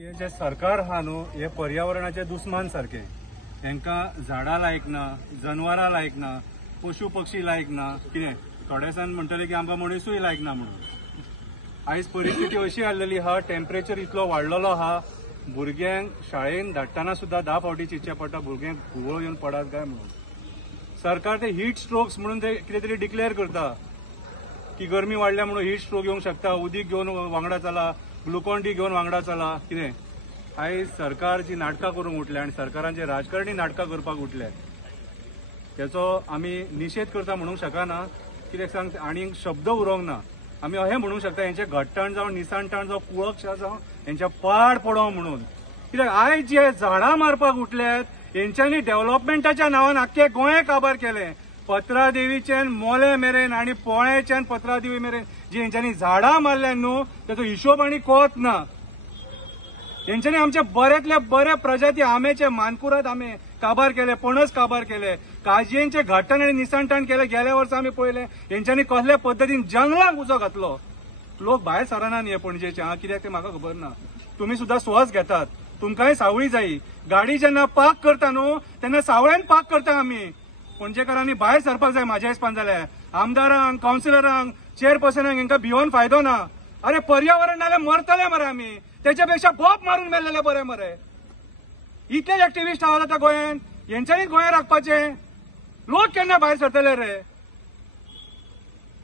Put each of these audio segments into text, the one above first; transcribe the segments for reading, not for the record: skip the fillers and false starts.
हे जे सरकार आहा न्हू हे पर्यावरणाचे दुस्मान सारखे. हांकां झाडां लायक ना, जनावरां लायक ना, पशु पक्षी लायक ना. कितें थोडे जाण म्हणटले की आमकां मणिसूय लायक ना म्हणून. आयज परिस्थिती अशी आसलेली आहा, टेम्परेचर इतलो वाडलेलो आहा, भुरग्यांक शाळेन धाडटाना सुद्धा 10 फावटी चिंतचें पडटा भुरग्यांक घुंवळ येवन पडात काय म्हणून. सरकार ते हीट स्ट्रोक्स म्हणून ते कितें तरी डिक्लेअर करता की गरमी वाडल्या म्हणून हीट स्ट्रोक येवंक शकता. उदीक घेवन वांगडा चला, ग्लुकॉन डी घेवन वांगडा चला. कितें आयज सरकार जी नाटकां करूंक उठले आनी सरकारांचे राजकारणी नाटकां करपाक उठले, त्याचो आमी निशेध करता म्हणूंक शकना. कित्याक सांग आनीक शब्द उरोंक ना. आमी अशें म्हणूंक शकता हेंचे घट्टण जावं निसाणटाण जावं कुळकशा जावं हेंच्या पाड पडो म्हणून. कित्याक आयज जे झाडां मारपाक उठल्यात हेंच्यांनी डेव्हलपमेंटाच्या नांवान आख्खे गोंय काबार केले. पत्रादेवीच्यान मोले मेरेन आनी पोळ्याच्यान पत्रादेवी मेरेन जी हेंच्यांनी झाडां मारल्यात न्हू ताचो हिशोब आनी कोत ना. हेंच्यांनी आमचे बऱ्यांतले बरे प्रजाती आंब्याचे मानकुराद आंबे काबार केले, पणस काबार केले, काजयेंचे घट्टण आनी निसाणटाण केले. गेल्या वर्सा आमी पळयले हेंच्यांनी कसले पद्दतीन जंगलांक उजो घातलो. लोक भायर सरनात हे पणजेचे. कित्याक ते म्हाका खबर ना. तुमी सुद्धा श्वास घेतात, तुमकांय सावळी जायी. गाडी जेन्ना पार्क करता न्हू तेन्ना सावळ्यान पार्क करता आमी. पणजेकारांनी भायर सरपाक जाय म्हाज्या हिसपान जाल्यार. आमदारांक, कावन्सिलरांक, चेअरपर्सनांक हांकां भिवून फायदो ना. अरे पर्यावरण नाल्यार मरतले मरे आमी. त्याच्यापेक्षा बोप मारून मेल्लेले बरे मरे. इतले एक्टिव्हिस्ट आहात आतां गोंयान, हेंच्यांनीच गोंय राखपाचे. लोक केन्ना भायर सरतले रे.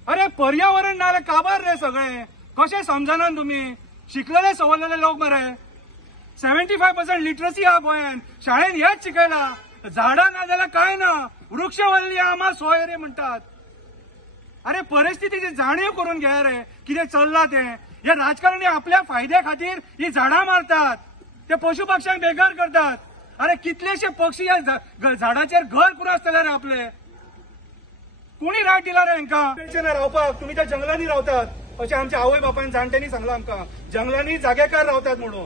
अरे पर्यावरण नाल्यार काबार रे सगळे. कशें समजना तुम्ही. शिकलेले सवरलेले लोक मरे. 75% लिटरसी आहा गोंयान. शाळेन हेच शिकयला. झाडां ना जाल्यार काय ना. वृक्ष वल्ली आमा सोय रे म्हणटात. अरे परिस्थितीची जाणीव करून घ्या रे कितें चल्लां तें. हे राजकारणी आपल्या फायद्या खातीर ही झाडां मारतात. ते पशु पक्ष्यांक बेकार करतात. अरे कितलेशे पक्षी या झाडाचेर घर करून आसतले रे आपले. कोणी रायट दिला रे हांकां रावपाक. तुम्ही त्या जंगलांनी रावतात अशें आमच्या आवय बापायन जाणट्यांनी सांगलां आमकां. जंगलांनी जागेकार रावतात म्हणून.